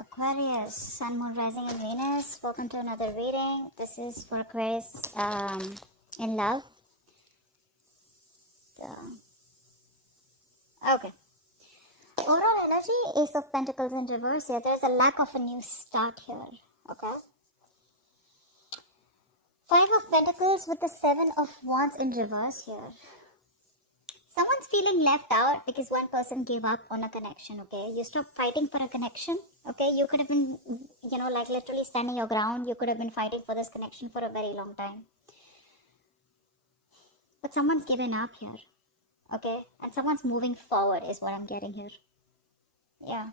Aquarius, Sun, Moon, Rising, and Venus. Welcome to another reading. This is for Aquarius in love. Okay. Overall energy, Ace of Pentacles in reverse here. There's a lack of a new start here. Okay. Five of Pentacles with the Seven of Wands in reverse here. Someone's feeling left out because one person gave up on a connection, okay? You stopped fighting for a connection, okay? You could have been, like literally standing your ground. You could have been fighting for this connection for a very long time. But someone's given up here, okay? And someone's moving forward is what I'm getting here. Yeah.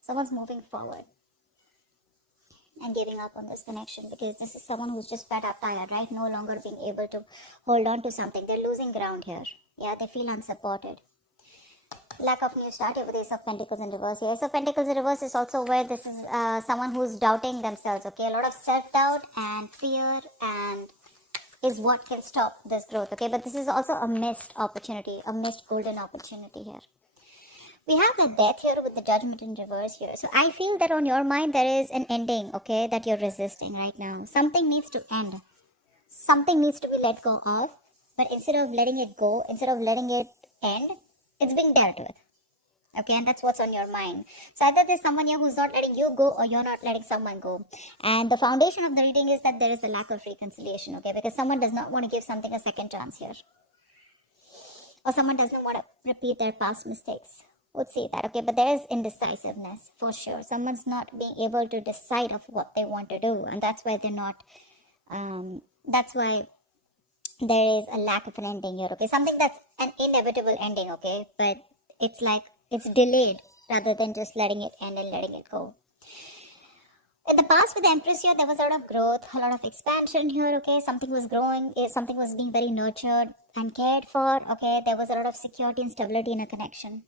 Someone's moving forward and giving up on this connection because this is someone who's just fed up, tired, right? No longer being able to hold on to something. They're losing ground here. Yeah, they feel unsupported. Lack of new start with Ace of Pentacles in reverse. Ace of Pentacles in reverse is also where this is someone who's doubting themselves, okay? A lot of self-doubt and fear and is what can stop this growth, okay? But this is also a missed opportunity, a missed golden opportunity here. We have the Death here with the Judgment in reverse here. So I feel that on your mind there is an ending, okay, that you're resisting right now. Something needs to end. Something needs to be let go of. But instead of letting it go, instead of letting it end, it's being dealt with. Okay, and that's what's on your mind. So either there's someone here who's not letting you go or you're not letting someone go. And the foundation of the reading is that there is a lack of reconciliation, okay? Because someone does not want to give something a second chance here. Or someone doesn't want to repeat their past mistakes. Would see that, okay? But there is indecisiveness for sure. Someone's not being able to decide of what they want to do. And that's why they're not, that's why there is a lack of an ending here, okay? Something that's an inevitable ending, okay? But it's like, it's delayed rather than just letting it end and letting it go. In the past with the Empress here, there was a lot of growth, a lot of expansion here, okay? Something was growing, something was being very nurtured and cared for, okay? There was a lot of security and stability in a connection.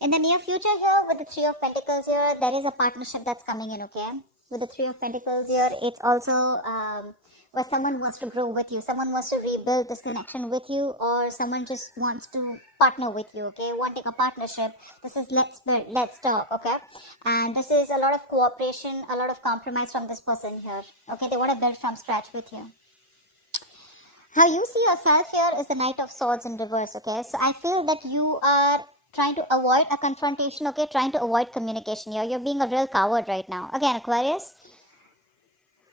In the near future here, with the Three of Pentacles here, there is a partnership that's coming in, okay? With the Three of Pentacles here, it's also where someone wants to grow with you. Someone wants to rebuild this connection with you, or someone just wants to partner with you, okay? Wanting a partnership. This is let's build, let's talk, okay? And this is a lot of cooperation, a lot of compromise from this person here, okay? They want to build from scratch with you. How you see yourself here is the Knight of Swords in reverse, okay? So I feel that you are trying to avoid a confrontation, okay? Trying to avoid communication here. You're being a real coward right now. Again, Aquarius,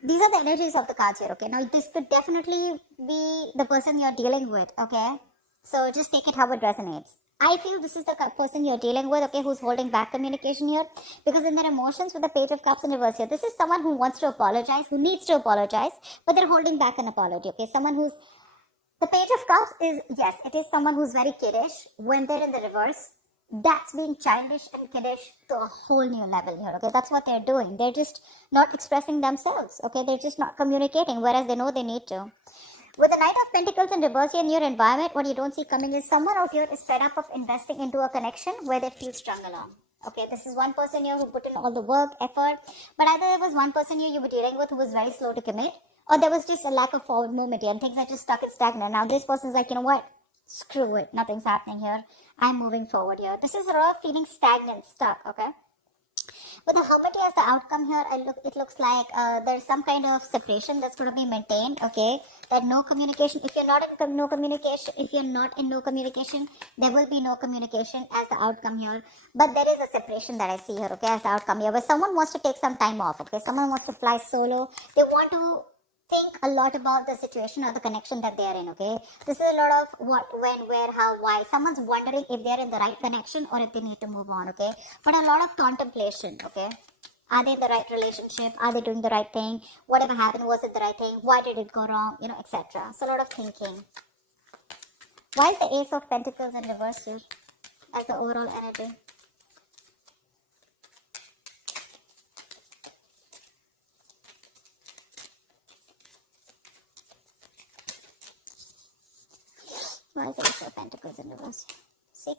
these are the energies of the cards here, okay? Now, this could definitely be the person you're dealing with, okay? So, just take it how it resonates. I feel this is the person you're dealing with, okay, who's holding back communication here. Because in their emotions with the Page of Cups in reverse here, this is someone who wants to apologize, who needs to apologize, but they're holding back an apology, okay? Someone who's... The Page of Cups is, yes, it is someone who's very kiddish when they're in the reverse. That's being childish and kiddish to a whole new level here, okay? That's what they're doing. They're just not expressing themselves, okay? They're just not communicating, whereas they know they need to. With the Knight of Pentacles in reverse here in your environment, what you don't see coming is someone out here is fed up of investing into a connection where they feel strung along. Okay, this is one person here who put in all the work, effort, but either there was one person here you were dealing with who was very slow to commit, or there was just a lack of forward movement here and things are just stuck and stagnant. Now this person's like, you know what? Screw it. Nothing's happening here. I'm moving forward here. This is a lot of feeling stagnant, stuck, okay? With the Hermit as the outcome here, it looks like there's some kind of separation that's going to be maintained, okay? That no communication. If you're not in no communication, there will be no communication as the outcome here. But there is a separation that I see here, okay, as the outcome here. Where someone wants to take some time off, okay? Someone wants to fly solo. They want to think a lot about the situation or the connection that they are in, okay? This is a lot of what, when, where, how, why. Someone's wondering if they're in the right connection or if they need to move on, okay? But a lot of contemplation, okay? Are they in the right relationship? Are they doing the right thing? Whatever happened, was it the right thing? Why did it go wrong? You know, etc. So a lot of thinking. Why is the Ace of Pentacles in reverse here as the overall energy? Why is the Ace of Pentacles in reverse?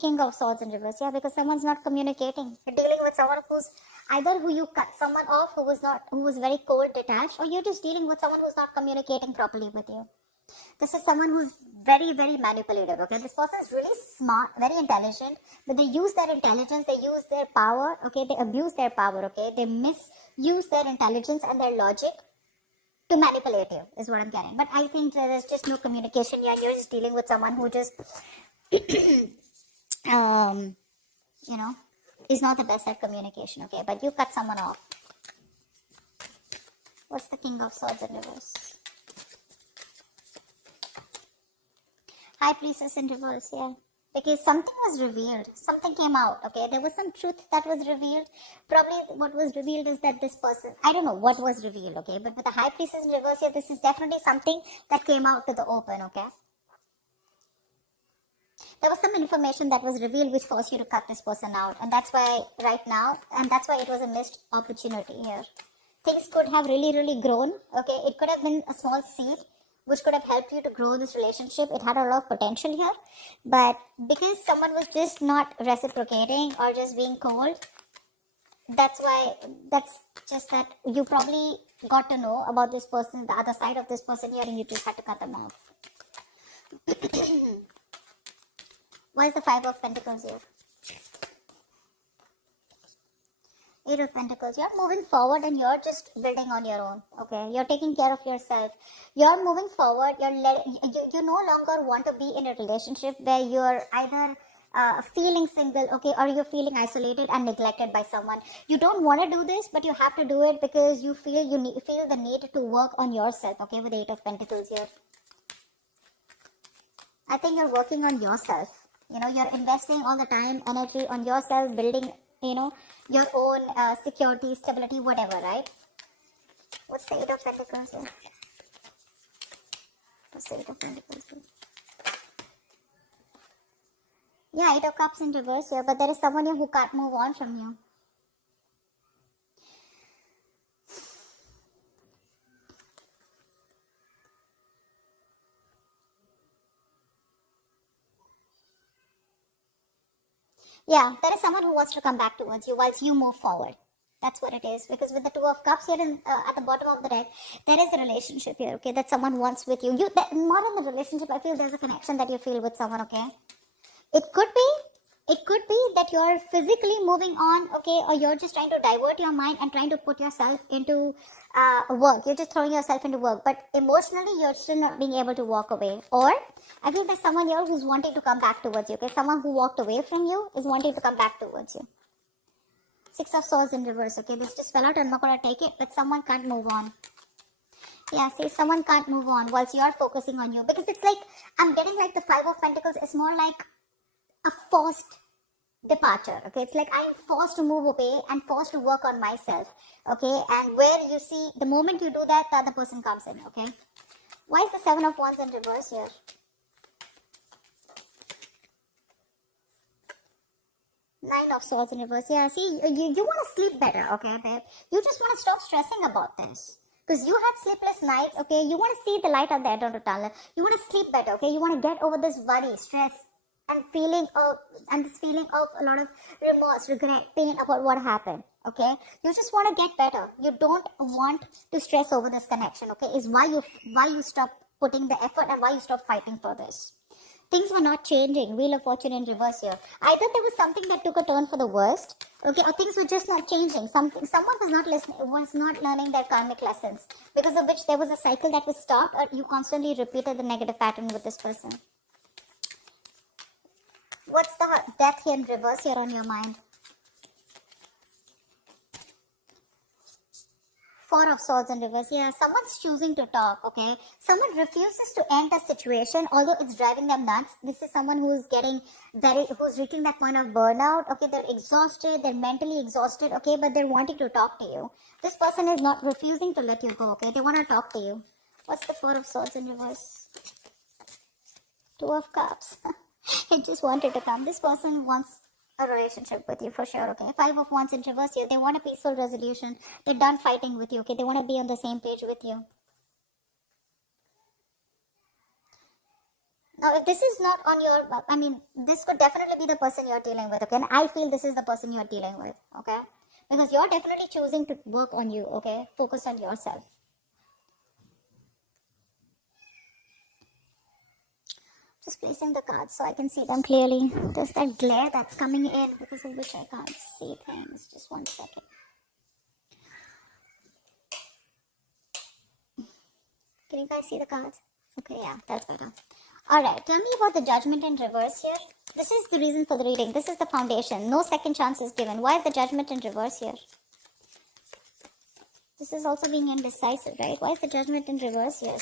King of Swords in reverse. Yeah, because someone's not communicating. You're dealing with someone who's either who you cut someone off who was very cold, detached, or you're just dealing with someone who's not communicating properly with you. This is someone who's very, very manipulative, okay? This person is really smart, very intelligent, but they use their intelligence, they use their power, okay? They abuse their power, okay? They misuse their intelligence and their logic to manipulate you, is what I'm getting. But I think there's just no communication here. You're just dealing with someone who just, you know, is not the best at communication, okay? But you cut someone off. What's the King of Swords in reverse? High Priestess in reverse, yeah. Because something was revealed. Something came out, okay? There was some truth that was revealed. Probably what was revealed is that this person, I don't know what was revealed, okay? But with the High Priestess in reverse here, this is definitely something that came out to the open, okay? There was some information that was revealed which forced you to cut this person out. And that's why right now, and that's why it was a missed opportunity here. Things could have really, really grown, okay? It could have been a small seed which could have helped you to grow this relationship. It had a lot of potential here. But because someone was just not reciprocating or just being cold, that's just that you probably got to know about this person, the other side of this person here, and you just had to cut them off. Why is the Five of Pentacles here? Eight of Pentacles. You're moving forward and you're just building on your own. Okay, you're taking care of yourself. You're moving forward. You no longer want to be in a relationship where you're either feeling single, okay, or you're feeling isolated and neglected by someone. You don't want to do this, but you have to do it because you feel feel the need to work on yourself. Okay, with the Eight of Pentacles here. I think you're working on yourself. You know, you're investing all the time, energy on yourself, building, you know, your own security, stability, whatever, right? What's the Eight of Pentacles here? What's the Eight of Pentacles here? Yeah, Eight of Cups in reverse here, but there is someone here who can't move on from you. Yeah, there is someone who wants to come back towards you whilst you move forward. That's what it is. Because with the Two of Cups here at the bottom of the deck, there is a relationship here, okay, that someone wants with you. Not in the relationship, I feel there's a connection that you feel with someone, okay? It could be that you're physically moving on, okay, or you're just trying to divert your mind and trying to put yourself into work. You're just throwing yourself into work, but emotionally you're still not being able to walk away. Or I feel there's someone here who's wanting to come back towards you, okay? Someone who walked away from you is wanting to come back towards you. Six of Swords in reverse, okay? This just fell out. I'm not going to take it, but someone can't move on. Yeah, see, someone can't move on whilst you're focusing on you. Because it's like, I'm getting like the Five of Pentacles is more like a forced departure, okay? It's like I'm forced to move away and forced to work on myself, okay? And where you see, the moment you do that, the other person comes in, okay? Why is the Seven of Wands in reverse here? Nine of Swords in reverse. Yeah, see, you want to sleep better, okay, babe? You just want to stop stressing about this. Because you had sleepless nights, okay? You want to see the light at the end of the tunnel. You want to sleep better, okay? You want to get over this worry, stress, and this feeling of a lot of remorse, regret, pain about what happened, okay? You just want to get better. You don't want to stress over this connection, okay? Is why you stop putting the effort and why you stop fighting for this. Things were not changing. Wheel of Fortune in reverse here. Either there was something that took a turn for the worst, okay, or things were just not changing. Someone was not listening, was not learning their karmic lessons, because of which there was a cycle that was stopped, or you constantly repeated the negative pattern with this person. What's the Death here in reverse here on your mind? Four of Swords in reverse. Yeah, someone's choosing to talk, okay? Someone refuses to end a situation, although it's driving them nuts. This is someone who's who's reaching that point of burnout, okay? They're exhausted, they're mentally exhausted, okay? But they're wanting to talk to you. This person is not refusing to let you go, okay? They want to talk to you. What's the Four of Swords in reverse? Two of Cups. It just wanted to come. This person wants a relationship with you for sure, okay? Five of Wands in reverse here. They want a peaceful resolution. They're done fighting with you, okay? They want to be on the same page with you. Now, if this is not on your, this could definitely be the person you're dealing with, okay? And I feel this is the person you're dealing with, okay? Because you're definitely choosing to work on you, okay? Focus on yourself. Just placing the cards so I can see them clearly. There's that glare that's coming in because of which I can't see things. Just 1 second. Can you guys see the cards? Okay, yeah, that's better. Alright, tell me about the judgment in reverse here. This is the reason for the reading. This is the foundation. No second chance is given. Why is the judgment in reverse here? This is also being indecisive, right? Why is the judgment in reverse here?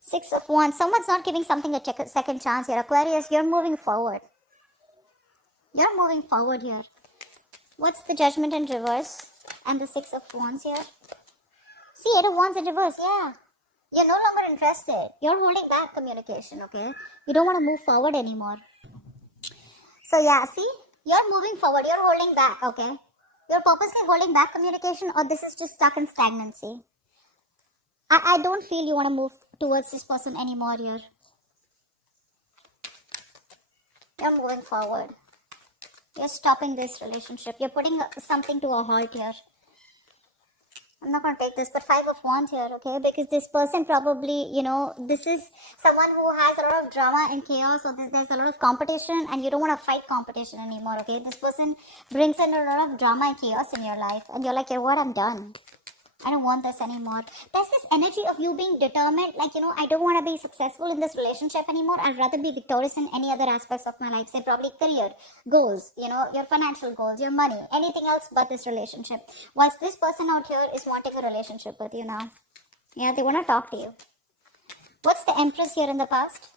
6 of Wands. Someone's not giving something a second chance here. Aquarius, you're moving forward. You're moving forward here. What's the judgment in reverse? And the 6 of Wands here? See, 8 of Wands in reverse, yeah. You're no longer interested. You're holding back communication, okay? You don't want to move forward anymore. So yeah, see? You're moving forward. You're holding back, okay? You're purposely holding back communication, or this is just stuck in stagnancy. I don't feel you want to move towards this person anymore here. You're moving forward. You're stopping this relationship. You're putting something to a halt here. I'm not going to take this, but 5 of Wands here, okay? Because this person probably, you know, this is someone who has a lot of drama and chaos, or there's a lot of competition, and you don't want to fight competition anymore, okay? This person brings in a lot of drama and chaos in your life, and you're like, you know what, I'm done. I don't want this anymore. There's this energy of you being determined, like, you know, I don't want to be successful in this relationship anymore. I'd rather be victorious in any other aspects of my life. Say probably career, goals, you know, your financial goals, your money, anything else but this relationship. Whilst this person out here is wanting a relationship with you now. Yeah, they want to talk to you. What's the Empress here in the past?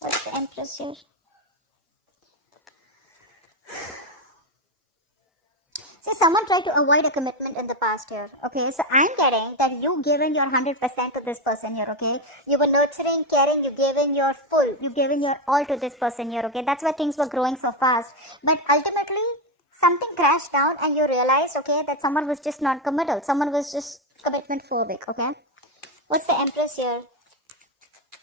What's the Empress here? So someone tried to avoid a commitment in the past here, okay? So I'm getting that you given your 100% to this person here, okay? You were nurturing, caring, you gave in your full, you gave in your all to this person here, okay? That's why things were growing so fast. But ultimately, something crashed down and you realized, okay, that someone was just not committal. Someone was just commitment phobic, okay? What's the Empress here?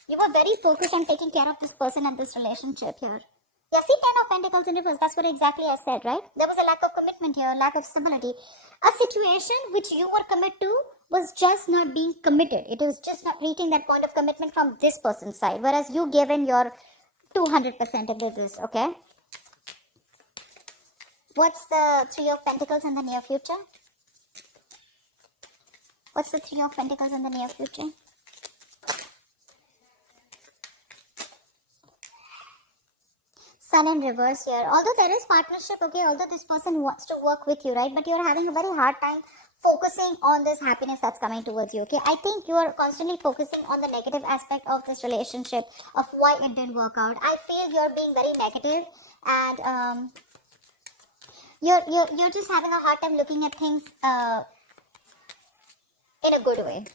You were very focused on taking care of this person and this relationship here. Yeah, see 10 of Pentacles in reverse. That's what exactly I said, right? There was a lack of commitment here, lack of stability. A situation which you were committed to was just not being committed. It was just not reaching that point of commitment from this person's side. Whereas you gave in your 200% of this, okay? What's the 3 of Pentacles in the near future? What's the 3 of Pentacles in the near future? Sun in reverse here. Although there is partnership, okay, although this person wants to work with you, right, but you're having a very hard time focusing on this happiness that's coming towards you, okay? I think you are constantly focusing on the negative aspect of this relationship, of why it didn't work out. I feel you're being very negative, and you're just having a hard time looking at things in a good way.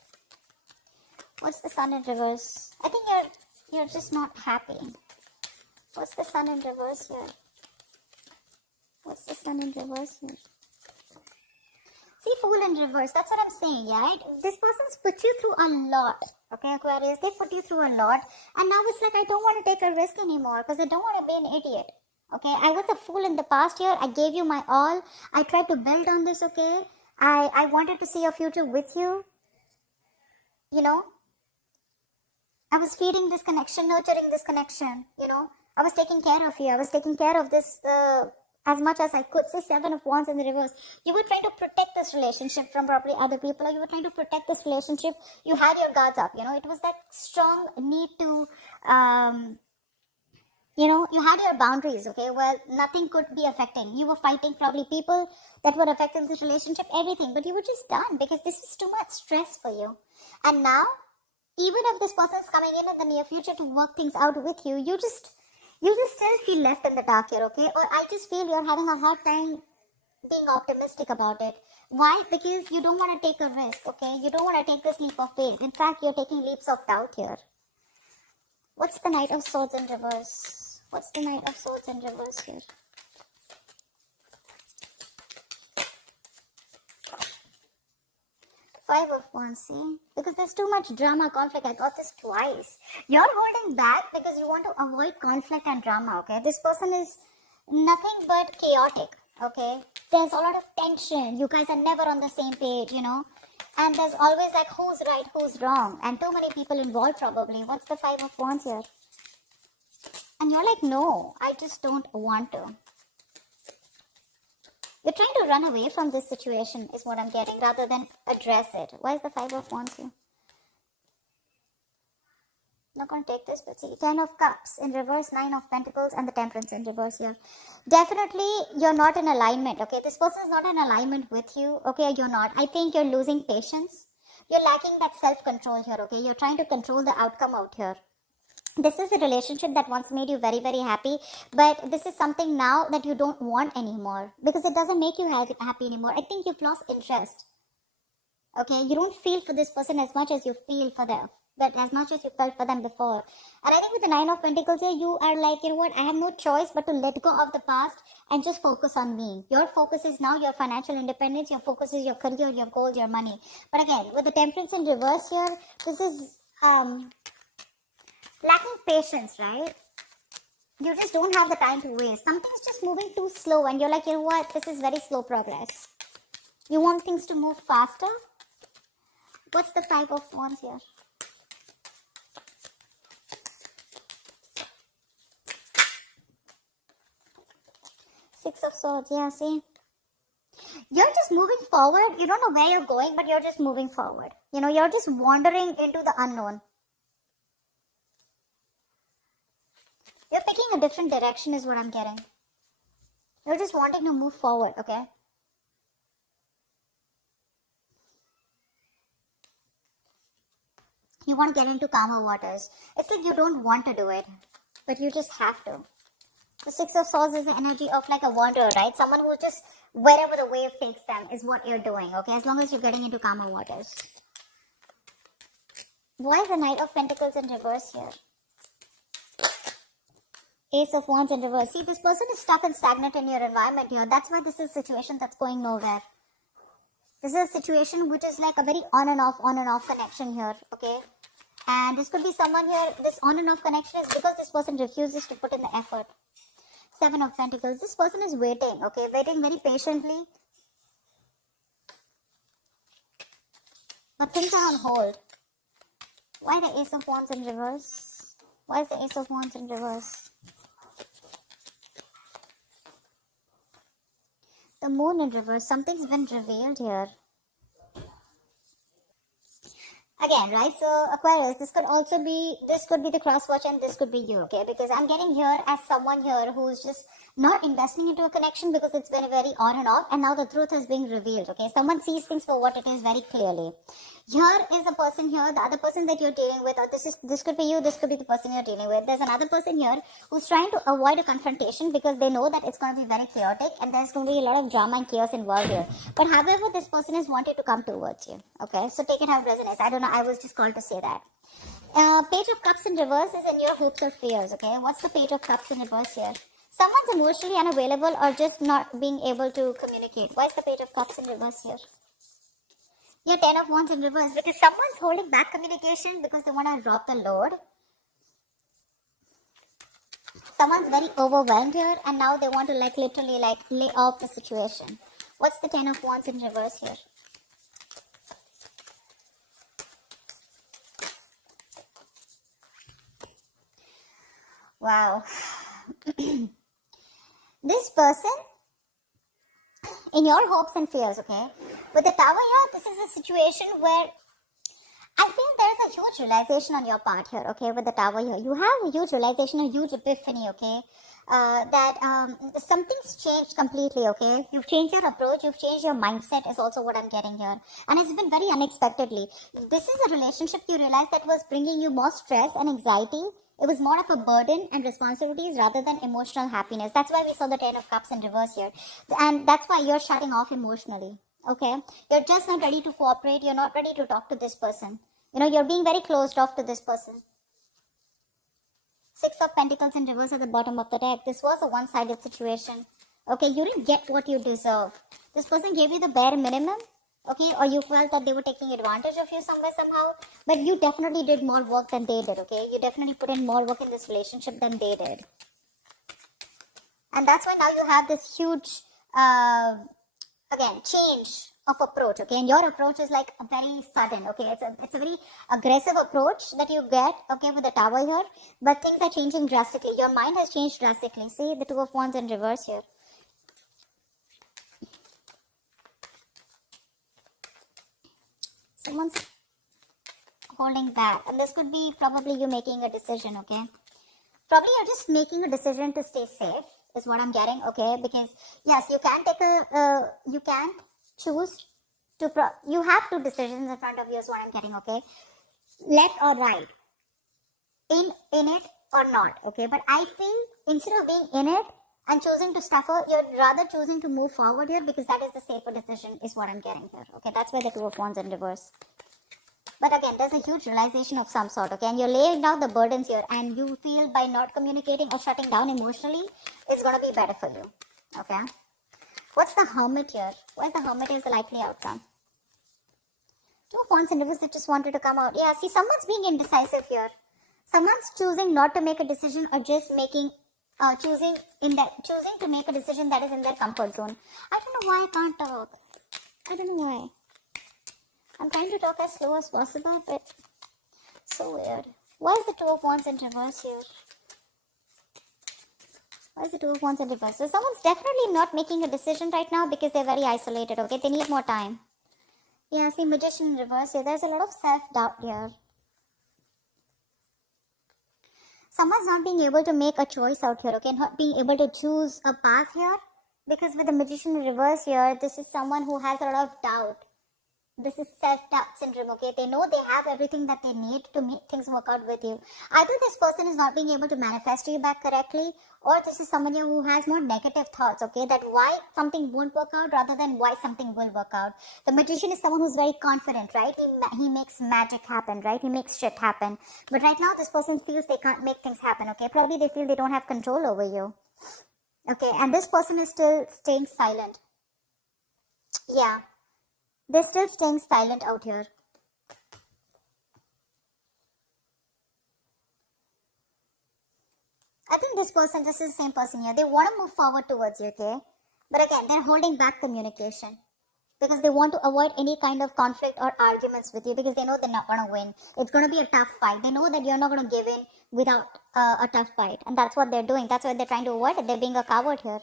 What's the Sun in reverse? I think you're just not happy. What's the Sun in reverse here? What's the Sun in reverse here? See, Fool in reverse. That's what I'm saying, yeah, right? This person's put you through a lot, okay, Aquarius? They put you through a lot. And now it's like, I don't want to take a risk anymore because I don't want to be an idiot, okay? I was a fool in the past year. I gave you my all. I tried to build on this, okay? I wanted to see a future with you. You know? I was feeding this connection, nurturing this connection, you know? I was taking care of you. I was taking care of this as much as I could. See, 7 of Wands in the reverse. You were trying to protect this relationship from probably other people, or you were trying to protect this relationship. You had your guards up, you know. It was that strong need to, you know, you had your boundaries, okay? Well, nothing could be affecting. You were fighting probably people that were affecting this relationship, everything. But you were just done because this was too much stress for you. And now, even if this person's coming in the near future to work things out with you, you just still feel left in the dark here, okay? Or I just feel you're having a hard time being optimistic about it. Why? Because you don't want to take a risk, okay? You don't want to take this leap of faith. In fact, you're taking leaps of doubt here. What's the Knight of Swords in reverse? What's the Knight of Swords in reverse here? Five of Wands, see? Because there's too much drama, conflict. I got this twice. You're holding back because you want to avoid conflict and drama, okay? This person is nothing but chaotic, okay? There's a lot of tension. You guys are never on the same page, you know? And there's always like who's right, who's wrong, and too many people involved probably. What's the Five of Wands here? And you're like, no, I just don't want to. You're trying to run away from this situation is what I'm getting rather than address it. Why is the Five of Wands here? Not going to take this, but see, 10 of Cups in reverse, 9 of Pentacles, and the Temperance in reverse here. Definitely, you're not in alignment, okay? This person is not in alignment with you, okay? You're not. I think you're losing patience. You're lacking that self-control here, okay? You're trying to control the outcome out here. This is a relationship that once made you very, very happy, but this is something now that you don't want anymore because it doesn't make you happy anymore. I think you've lost interest, okay? You don't feel for this person as much as you feel for them. But as much as you felt for them before. And I think with the 9 of Pentacles here, you are like, you know what, I have no choice but to let go of the past and just focus on me. Your focus is now your financial independence, your focus is your career, your goals, your money. But again, with the Temperance in reverse here, this is lacking patience, right? You just don't have the time to waste. Something's just moving too slow and you're like, you know what, this is very slow progress. You want things to move faster? What's the Five of Wands here? Six of Swords, yeah, see? You're just moving forward. You don't know where you're going, but you're just moving forward. You know, you're just wandering into the unknown. You're picking a different direction is what I'm getting. You're just wanting to move forward, okay? You want to get into calmer waters. It's like you don't want to do it, but you just have to. The Six of Swords is the energy of like a wanderer, right? Someone who just, wherever the wave takes them is what you're doing, okay? As long as you're getting into calmer waters. Why is the Knight of Pentacles in reverse here? Ace of Wands in reverse. See, this person is stuck and stagnant in your environment here. That's why this is a situation that's going nowhere. This is a situation which is like a very on and off connection here, okay? And this could be someone here, this on and off connection is because this person refuses to put in the effort. Seven of Pentacles. This person is waiting, okay? Waiting very patiently. But things are on hold. Why the Ace of Wands in reverse? Why is the Ace of Wands in reverse? The Moon in reverse. Something's been revealed here. Again, right? So Aquarius, this could be the cross watch and this could be you, okay? Because I'm getting here as someone here who's just not investing into a connection because it's been very on and off, and now the truth is being revealed, okay? Someone sees things for what it is very clearly. Here is a person here, the other person that you're dealing with, or this could be you, this could be the person you're dealing with. There's another person here who's trying to avoid a confrontation because they know that it's going to be very chaotic and there's going to be a lot of drama and chaos involved here. But however, this person is wanting to come towards you, okay? So take it how it resonates. I don't know, I was just called to say that. Page of Cups in reverse is in your hopes or fears, okay? What's the Page of Cups in reverse here? Someone's emotionally unavailable or just not being able to communicate. Why is the Page of Cups in reverse here? Yeah, 10 of Wands in reverse because someone's holding back communication because they want to drop the load. Someone's very overwhelmed here and now they want to like literally like lay off the situation. What's the 10 of Wands in reverse here? Wow. This person, in your hopes and fears, okay? With the Tower here, this is a situation where I feel there's a huge realization on your part here, okay? With the Tower here, you have a huge realization, a huge epiphany, okay? That something's changed completely, okay? You've changed your approach, you've changed your mindset is also what I'm getting here. And it's been very unexpectedly. This is a relationship you realized that was bringing you more stress and anxiety. It was more of a burden and responsibilities rather than emotional happiness. That's why we saw the 10 of Cups in reverse here. And that's why you're shutting off emotionally, okay? You're just not ready to cooperate. You're not ready to talk to this person. You know, you're being very closed off to this person. Six of Pentacles in reverse at the bottom of the deck. This was a one-sided situation. Okay, you didn't get what you deserve. This person gave you the bare minimum. Okay, or you felt that they were taking advantage of you somewhere, somehow. But you definitely did more work than they did, okay? You definitely put in more work in this relationship than they did. And that's why now you have this huge, again, change of approach, okay, and your approach is like very sudden, okay, it's a very aggressive approach that you get, okay, with the Tower here, but things are changing drastically. Your mind has changed drastically. See the Two of Wands in reverse here. Someone's holding back, and this could be probably you making a decision, okay, probably you're just making a decision to stay safe is what I'm getting, okay, because yes, you can take a you can choose to you have two decisions in front of you is what I'm getting, okay, left or right, in it or not, okay, but I feel instead of being in it and choosing to suffer, you're rather choosing to move forward here because that is the safer decision is what I'm getting here, okay, that's where the Two of Wands in reverse. But again, there's a huge realization of some sort, okay? And you're laying down the burdens here, and you feel by not communicating or shutting down emotionally, it's going to be better for you, okay? What's the Hermit here? Where's the Hermit is the likely outcome? Two of Wands in reverse that just wanted to come out. Yeah, see, someone's being indecisive here. Someone's choosing not to make a decision or just making, choosing to make a decision that is in their comfort zone. I don't know why I can't talk. I don't know why. I'm trying to talk as slow as possible, but so weird. Why is the Two of Wands in reverse here? Why is the Two of Wands in reverse? So someone's definitely not making a decision right now because they're very isolated, okay? They need more time. Yeah, see, Magician in reverse here. There's a lot of self-doubt here. Someone's not being able to make a choice out here, okay? Not being able to choose a path here. Because with the Magician in reverse here, this is someone who has a lot of doubt. This is self-doubt syndrome, okay? They know they have everything that they need to make things work out with you. Either this person is not being able to manifest you back correctly, or this is someone who has more negative thoughts, okay? That why something won't work out rather than why something will work out. The Magician is someone who's very confident, right? He makes magic happen, right? He makes shit happen. But right now, this person feels they can't make things happen, okay? Probably they feel they don't have control over you. Okay, and this person is still staying silent. Yeah. They're still staying silent out here. I think this is the same person here. They want to move forward towards you, okay? But again, they're holding back communication. Because they want to avoid any kind of conflict or arguments with you because they know they're not going to win. It's going to be a tough fight. They know that you're not going to give in without a tough fight. And that's what they're doing. That's what they're trying to avoid. They're being a coward here.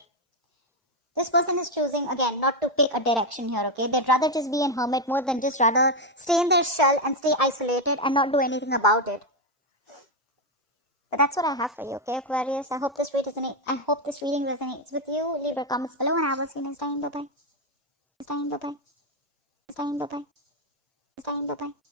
This person is choosing, again, not to pick a direction here, okay? They'd rather just be an hermit more than just rather stay in their shell and stay isolated and not do anything about it. But that's what I have for you, okay, Aquarius? I hope this reading resonates with you. Leave your comments below and I will see you next time. Bye-bye. Next time, bye-bye. Next time, bye-bye. Next time, bye-bye.